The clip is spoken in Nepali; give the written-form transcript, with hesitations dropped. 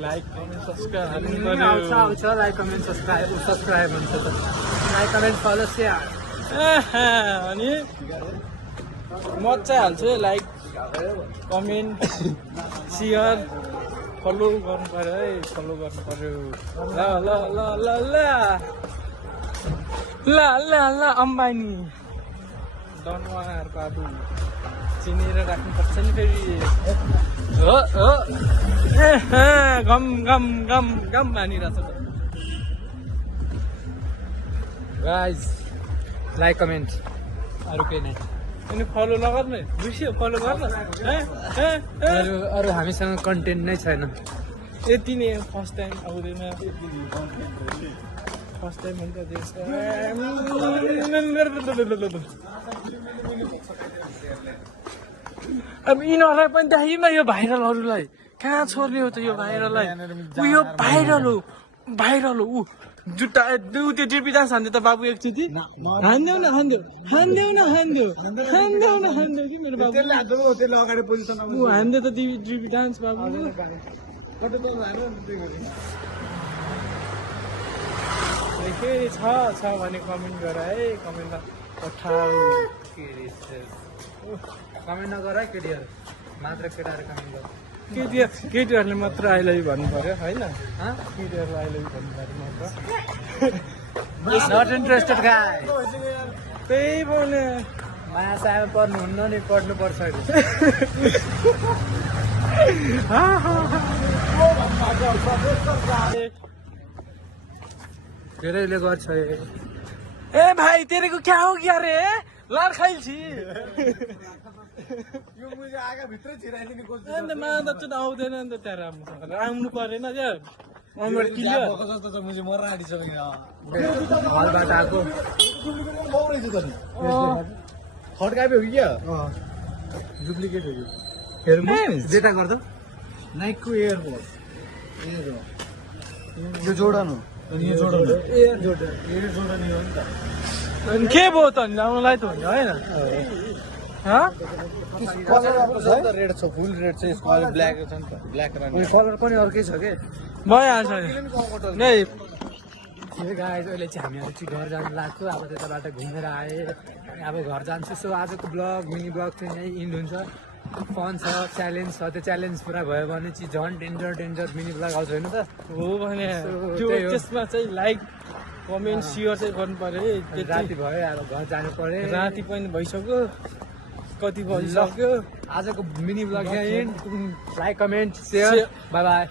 लाइक कमेन्ट सब्स्क्राइब आउँछ लाइक कमेन्ट सब्स्क्राइब हुन्छ त लाइक कमेन्ट फलो सेयर अनि मजा हाल्छु लाइक कमेन्ट सेयर फलो गर्नु पर्यो है फलो गर्नु पर्यो ल ल ल ल ल ल ल अम्बानी दनवारको अब चिनेर राख्नुपर्छ नि फेरि हो हो गम गम गम गम हानिरहेछ गाइज लाइक कमेन्ट अरू केही नै अनि फलो नगर्ने बिर्स्यो फलो गर्न अरू हामीसँग कन्टेन्ट नै छैन यति नै फर्स्ट टाइम आउँदैन फर्स्ट टाइम हुन्छ अब यिनीहरूलाई पनि देखाइम न यो भाइरलहरूलाई कहाँ छोड्ने हो त यो भाइरललाई ऊ यो भाइरल हो ऊ जुत्ता त्यो टिपी डान्स हान्थ्यो त बाबु एकचोटि हान्देऊ न कि मेरो बाबु ऊ हान्थ्यो त टिपी डान्स बाबु फेरि छ भने कमेन्ट गर है कमेन्टमा पठाऊ कमेन्ट नगर है केटीहरू मात्र केटाहरू कमेन्ट गर केटीहरूले मात्र आई लभ यु भन्नु पर्यो होइन केटीहरूलाई आई लभ यु भन्नु पर्यो मात्र नट इन्ट्रेस्टेड गाइ त्यही भने माया सायामा पर्नुहुन्न नि पढ्नुपर्छ धेरैले गर्छ ए भाइ तेरेको क्या हो क्या रे लार खाइल्छि अन्त मादा चाहिँ आउँदैन नि त त्यहाँ राम्रोसँग आउनु परेन क्या अनबाट क्लियर हलबाट आएको खड्कापे हो कि क्या डुप्लिकेट हो जेटा गर्दा नाइकको एयरपोर्ट यो जोर्डन हो अनि यो जोर्डन एयर जोर्डन हो नि त अनि के भयो त अनि आउनुलाई त हुन्छ होइन कलर अब छ नि त रेड छ फुल रेड छ यसको अहिले ब्ल्याक छ नि त ब्ल्याक र कलर पनि अर्कै छ के भइहाल्छ नै गाइज अहिले चाहिँ हामीहरू चाहिँ घर जानु लाग्छु अब त्यताबाट घुमेर आएँ अब घर जान्छु सो आजको ब्लग मिनी ब्लग चाहिँ यहीँ इन्ड हुन्छ फन छ च्यालेन्ज छ त्यो च्यालेन्ज पुरा भयो भने चाहिँ झन् डेन्जर मिनी ब्लग आउँछ होइन त हो भने त्यो त्यसमा चाहिँ लाइक कमेन्ट सेयर चाहिँ गर्नु पर्यो है राति भयो अब घर जानु पर्यो राति पनि भइसक्यो कति भइसक्यो आजको मिनी ब्लग यहाँ end like comment share bye by